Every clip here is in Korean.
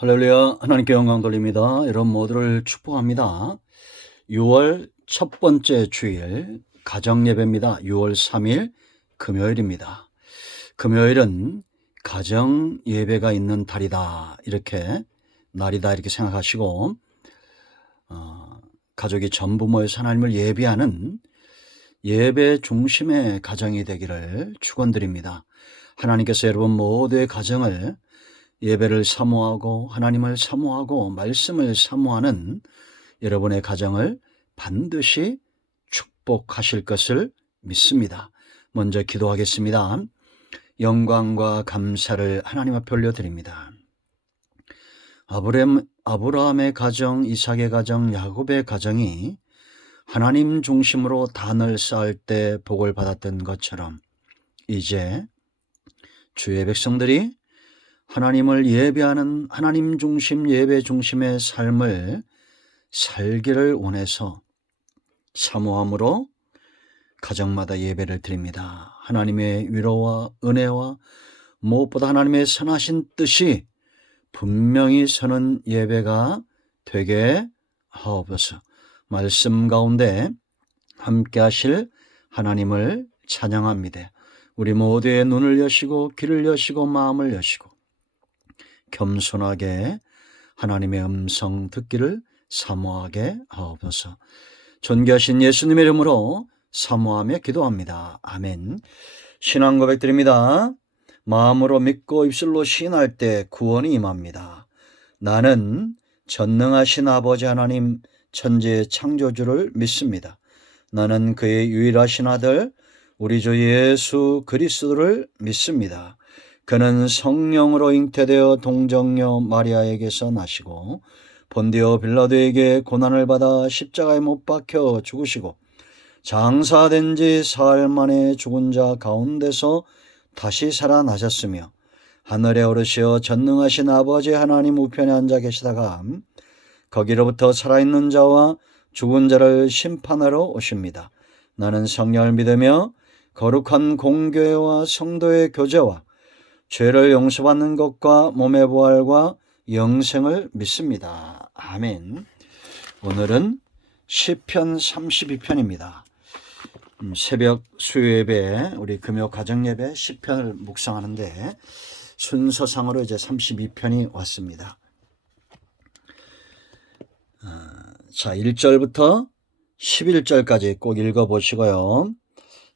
할렐루야. 하나님께 영광 돌립니다. 여러분 모두를 축복합니다. 6월 첫 번째 주일 가정예배입니다. 6월 3일 금요일입니다. 금요일은 가정예배가 있는 달이다, 이렇게 날이다 이렇게 생각하시고 가족이 전부 모여서 하나님을 예배하는 예배 중심의 가정이 되기를 축원드립니다. 하나님께서 여러분 모두의 가정을 예배를 사모하고 하나님을 사모하고 말씀을 사모하는 여러분의 가정을 반드시 축복하실 것을 믿습니다. 먼저 기도하겠습니다. 영광과 감사를 하나님 앞에 올려드립니다. 아브라함의 가정, 이삭의 가정, 야곱의 가정이 하나님 중심으로 단을 쌓을 때 복을 받았던 것처럼 이제 주의 백성들이 하나님을 예배하는 하나님 중심 예배 중심의 삶을 살기를 원해서 사모함으로 가정마다 예배를 드립니다. 하나님의 위로와 은혜와 무엇보다 하나님의 선하신 뜻이 분명히 서는 예배가 되게 하옵소서. 말씀 가운데 함께 하실 하나님을 찬양합니다. 우리 모두의 눈을 여시고 귀를 여시고 마음을 여시고 겸손하게 하나님의 음성 듣기를 사모하게 하옵소서. 존귀하신 예수님의 이름으로 사모하며 기도합니다. 아멘. 신앙 고백드립니다. 마음으로 믿고 입술로 시인할 때 구원이 임합니다. 나는 전능하신 아버지 하나님 천지의 창조주를 믿습니다. 나는 그의 유일하신 아들 우리 주 예수 그리스도를 믿습니다. 그는 성령으로 잉태되어 동정녀 마리아에게서 나시고 본디오 빌라도에게 고난을 받아 십자가에 못 박혀 죽으시고 장사된 지 사흘 만에 죽은 자 가운데서 다시 살아나셨으며 하늘에 오르시어 전능하신 아버지 하나님 우편에 앉아 계시다가 거기로부터 살아있는 자와 죽은 자를 심판하러 오십니다. 나는 성령을 믿으며 거룩한 공교회와 성도의 교제와 죄를 용서받는 것과 몸의 부활과 영생을 믿습니다. 아멘. 오늘은 시편 32편입니다. 새벽 수요예배, 우리 금요 가정예배 시편을 묵상하는데 순서상으로 이제 32편이 왔습니다. 자, 1절부터 11절까지 꼭 읽어보시고요.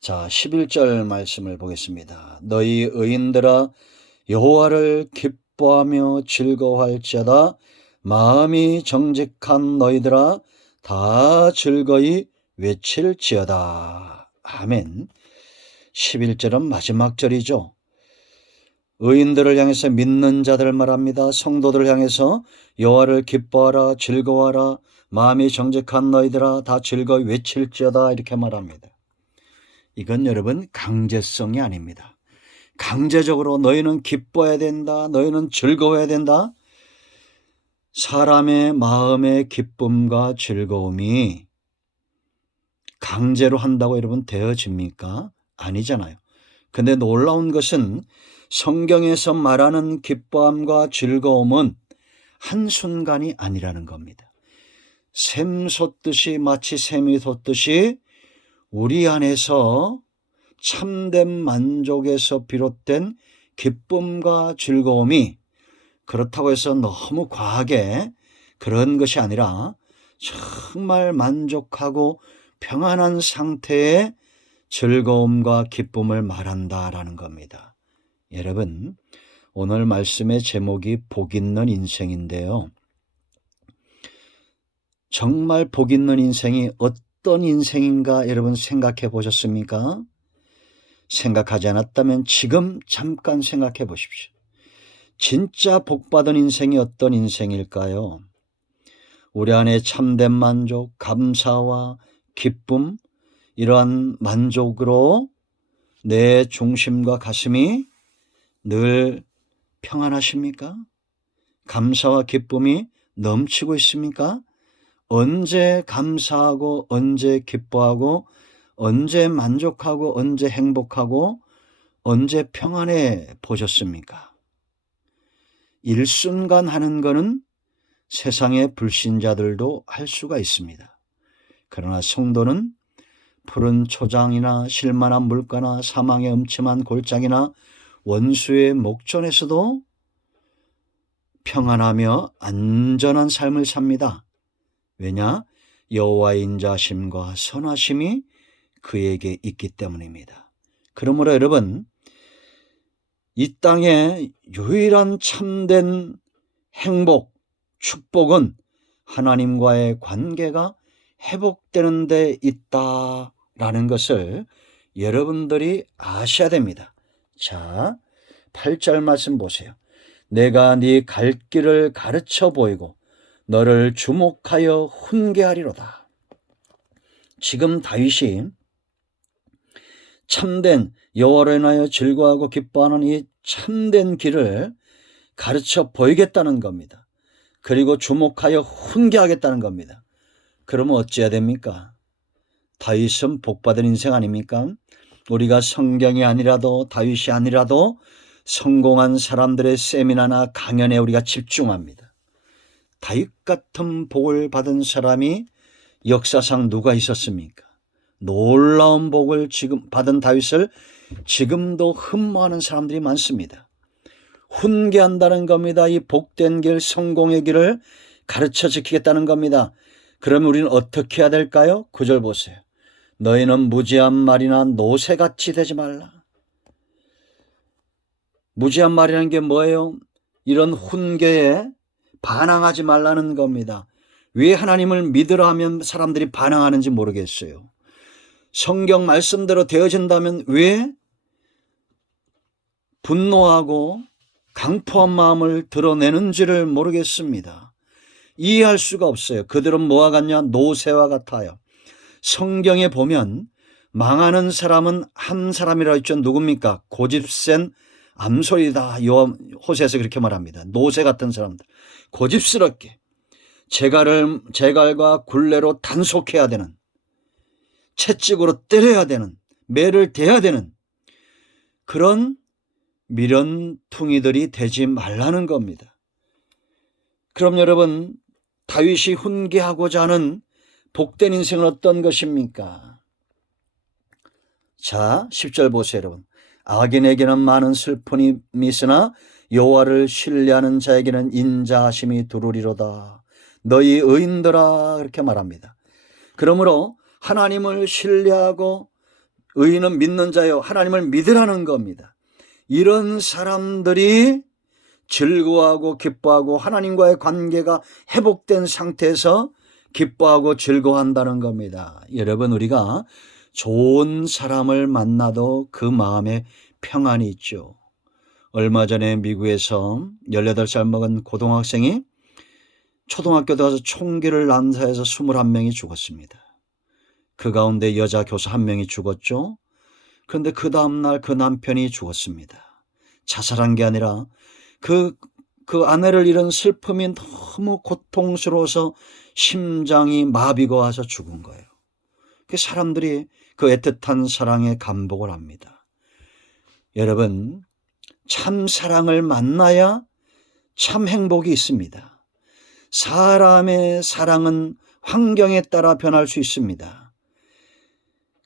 자, 11절 말씀을 보겠습니다. 너희 의인들아 여호와를 기뻐하며 즐거워할지어다. 마음이 정직한 너희들아 다 즐거이 외칠지어다. 아멘. 11절은 마지막 절이죠. 의인들을 향해서 믿는 자들을 말합니다. 성도들을 향해서 여호와를 기뻐하라, 즐거워하라, 마음이 정직한 너희들아 다 즐거이 외칠지어다, 이렇게 말합니다. 이건 여러분 강제성이 아닙니다. 강제적으로 너희는 기뻐해야 된다, 너희는 즐거워해야 된다. 사람의 마음의 기쁨과 즐거움이 강제로 한다고 여러분 되어집니까? 아니잖아요. 근데 놀라운 것은 성경에서 말하는 기뻐함과 즐거움은 한순간이 아니라는 겁니다. 샘솟듯이, 마치 샘이 솟듯이 우리 안에서 참된 만족에서 비롯된 기쁨과 즐거움이 그렇다고 해서 너무 과하게 그런 것이 아니라 정말 만족하고 평안한 상태의 즐거움과 기쁨을 말한다라는 겁니다. 여러분, 오늘 말씀의 제목이 복 있는 인생인데요. 정말 복 있는 인생이 어떤 인생인가 여러분 생각해 보셨습니까? 생각하지 않았다면 지금 잠깐 생각해 보십시오. 진짜 복받은 인생이 어떤 인생일까요? 우리 안에 참된 만족, 감사와 기쁨, 이러한 만족으로 내 중심과 가슴이 늘 평안하십니까? 감사와 기쁨이 넘치고 있습니까? 언제 감사하고 언제 기뻐하고 언제 만족하고 언제 행복하고 언제 평안해 보셨습니까? 일순간 하는 것은 세상의 불신자들도 할 수가 있습니다. 그러나 성도는 푸른 초장이나 실만한 물가나 사망의 음침한 골짜기나 원수의 목전에서도 평안하며 안전한 삶을 삽니다. 왜냐? 여호와의 인자심과 선하심이 그에게 있기 때문입니다. 그러므로 여러분, 이 땅의 유일한 참된 행복, 축복은 하나님과의 관계가 회복되는 데 있다라는 것을 여러분들이 아셔야 됩니다. 자, 8절 말씀 보세요. 내가 네 갈 길을 가르쳐 보이고 너를 주목하여 훈계하리로다. 지금 다윗이 참된 여호와로 인하여 즐거워하고 기뻐하는 이 참된 길을 가르쳐 보이겠다는 겁니다. 그리고 주목하여 훈계하겠다는 겁니다. 그러면 어찌해야 됩니까? 다윗은 복받은 인생 아닙니까? 우리가 성경이 아니라도 다윗이 아니라도 성공한 사람들의 세미나나 강연에 우리가 집중합니다. 다윗 같은 복을 받은 사람이 역사상 누가 있었습니까? 놀라운 복을 지금 받은 다윗을 지금도 흠모하는 사람들이 많습니다. 훈계한다는 겁니다. 이 복된 길, 성공의 길을 가르쳐 지키겠다는 겁니다. 그럼 우리는 어떻게 해야 될까요? 9절 보세요. 너희는 무지한 말이나 노새같이 되지 말라. 무지한 말이라는 게 뭐예요? 이런 훈계에 반항하지 말라는 겁니다. 왜 하나님을 믿으라 하면 사람들이 반항하는지 모르겠어요. 성경 말씀대로 되어진다면 왜 분노하고 강포한 마음을 드러내는지를 모르겠습니다. 이해할 수가 없어요. 그들은 뭐와 같냐? 노새와 같아요. 성경에 보면 망하는 사람은 한 사람이라 했죠. 누굽니까? 고집센 암소리다. 호세에서 그렇게 말합니다. 노새 같은 사람들. 고집스럽게 제갈과 굴레로 단속해야 되는, 채찍으로 때려야 되는, 매를 대야 되는 그런 미련퉁이들이 되지 말라는 겁니다. 그럼 여러분, 다윗이 훈계하고자 하는 복된 인생은 어떤 것입니까? 자, 10절 보세요, 여러분. 악인에게는 많은 슬픔이 있으나 여호와를 신뢰하는 자에게는 인자하심이 두루리로다. 너희 의인들아, 그렇게 말합니다. 그러므로 하나님을 신뢰하고 의인은 믿는 자요, 하나님을 믿으라는 겁니다. 이런 사람들이 즐거워하고 기뻐하고 하나님과의 관계가 회복된 상태에서 기뻐하고 즐거워한다는 겁니다. 여러분, 우리가 좋은 사람을 만나도 그 마음에 평안이 있죠. 얼마 전에 미국에서 18살 먹은 고등학생이 초등학교 가서 총기를 난사해서 21명이 죽었습니다. 그 가운데 여자 교사 1명이 죽었죠. 그런데 그 다음날 그 남편이 죽었습니다. 자살한 게 아니라 그 아내를 잃은 슬픔이 너무 고통스러워서 심장이 마비가 와서 죽은 거예요. 그 사람들이 그 애틋한 사랑에 감복을 합니다. 여러분, 참 사랑을 만나야 참 행복이 있습니다. 사람의 사랑은 환경에 따라 변할 수 있습니다.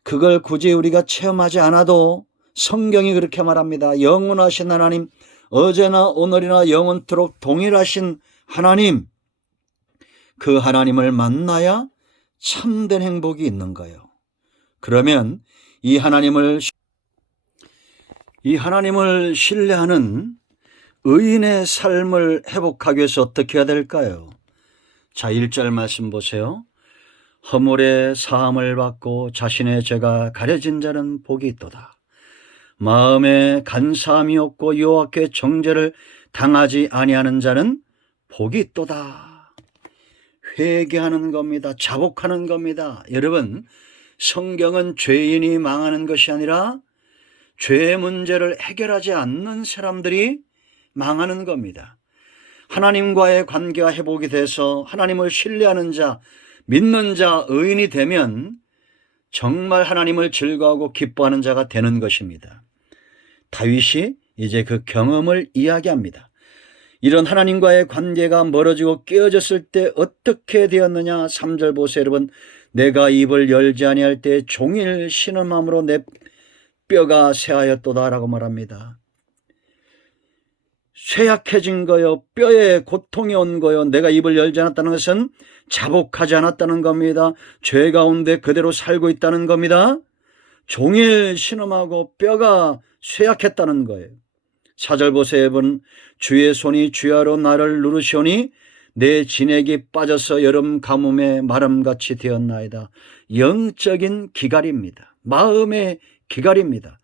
그걸 굳이 우리가 체험하지 않아도 성경이 그렇게 말합니다. 영원하신 하나님, 어제나 오늘이나 영원토록 동일하신 하나님, 그 하나님을 만나야 참된 행복이 있는 거예요. 그러면 이 하나님을 신뢰하는 의인의 삶을 회복하기 위해서 어떻게 해야 될까요? 자, 1절 말씀 보세요. 허물의 사함을 받고 자신의 죄가 가려진 자는 복이 있도다. 마음에 간사함이 없고 여호와께 정죄를 당하지 아니하는 자는 복이 있도다. 회개하는 겁니다. 자복하는 겁니다. 여러분, 성경은 죄인이 망하는 것이 아니라 죄의 문제를 해결하지 않는 사람들이 망하는 겁니다. 하나님과의 관계가 회복이 돼서 하나님을 신뢰하는 자, 믿는 자, 의인이 되면 정말 하나님을 즐거워하고 기뻐하는 자가 되는 것입니다. 다윗이 이제 그 경험을 이야기합니다. 이런 하나님과의 관계가 멀어지고 깨어졌을 때 어떻게 되었느냐. 3절 보세요 여러분. 내가 입을 열지 아니할 때 종일 신음함으로 내 뼈가 쇠하였도다 라고 말합니다. 쇠약해진 거요. 뼈에 고통이 온 거요. 내가 입을 열지 않았다는 것은 자복하지 않았다는 겁니다. 죄 가운데 그대로 살고 있다는 겁니다. 종일 신음하고 뼈가 쇠약했다는 거예요. 4절 보세요 여러분. 주의 손이 주야로 나를 누르시오니 내 진액이 빠져서 여름 가뭄에 마름같이 되었나이다. 영적인 기갈입니다. 마음의 기갈입니다.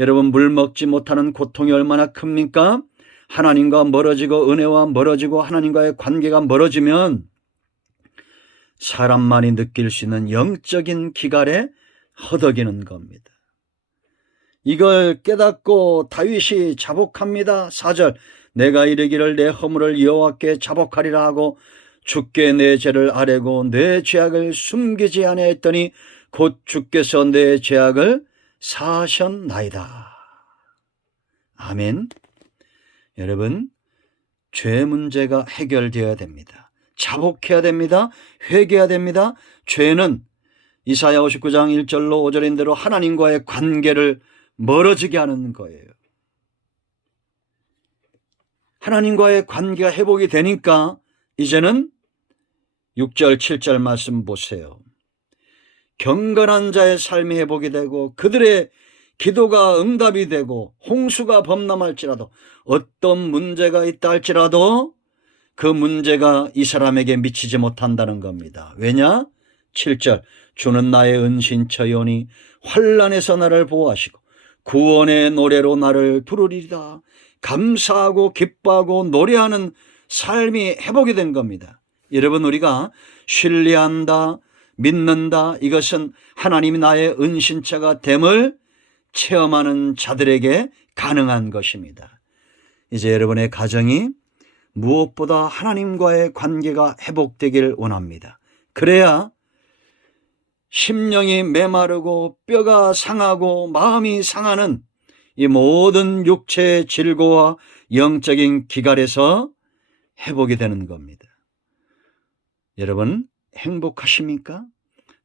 여러분 물 먹지 못하는 고통이 얼마나 큽니까? 하나님과 멀어지고 은혜와 멀어지고 하나님과의 관계가 멀어지면 사람만이 느낄 수 있는 영적인 기갈에 허덕이는 겁니다. 이걸 깨닫고 다윗이 자복합니다. 4절 내가 이르기를 내 허물을 여호와께 자복하리라 하고 주께 내 죄를 아뢰고 내 죄악을 숨기지 아니하였더니 곧 주께서 내 죄악을 사하셨나이다. 아멘. 여러분 죄 문제가 해결되어야 됩니다. 자복해야 됩니다. 회개해야 됩니다. 죄는 이사야 59장 1절로 5절인 대로 하나님과의 관계를 멀어지게 하는 거예요. 하나님과의 관계가 회복이 되니까 이제는 6절 7절 말씀 보세요. 경건한 자의 삶이 회복이 되고 그들의 기도가 응답이 되고 홍수가 범람할지라도 어떤 문제가 있다 할지라도 그 문제가 이 사람에게 미치지 못한다는 겁니다. 왜냐? 7절 주는 나의 은신처요니 환난에서 나를 보호하시고 구원의 노래로 나를 부르리다. 감사하고 기뻐하고 노래하는 삶이 회복이 된 겁니다. 여러분 우리가 신뢰한다, 믿는다, 이것은 하나님이 나의 은신처가 됨을 체험하는 자들에게 가능한 것입니다. 이제 여러분의 가정이 무엇보다 하나님과의 관계가 회복되길 원합니다. 그래야 심령이 메마르고 뼈가 상하고 마음이 상하는 이 모든 육체의 질고와 영적인 기갈에서 회복이 되는 겁니다. 여러분 행복하십니까?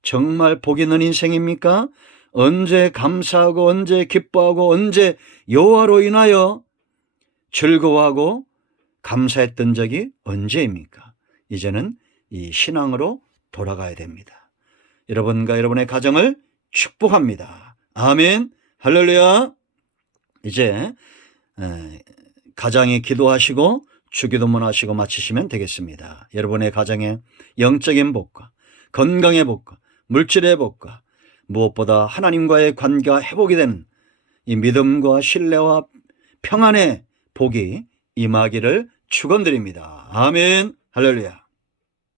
정말 복 있는 인생입니까? 언제 감사하고 언제 기뻐하고 언제 여호와로 인하여 즐거워하고 감사했던 적이 언제입니까? 이제는 이 신앙으로 돌아가야 됩니다. 여러분과 여러분의 가정을 축복합니다. 아멘. 할렐루야. 이제 가장이 기도하시고 주기도문 하시고 마치시면 되겠습니다. 여러분의 가정에 영적인 복과 건강의 복과 물질의 복과 무엇보다 하나님과의 관계가 회복이 되는 이 믿음과 신뢰와 평안의 복이 임하기를 축원드립니다. 아멘. 할렐루야.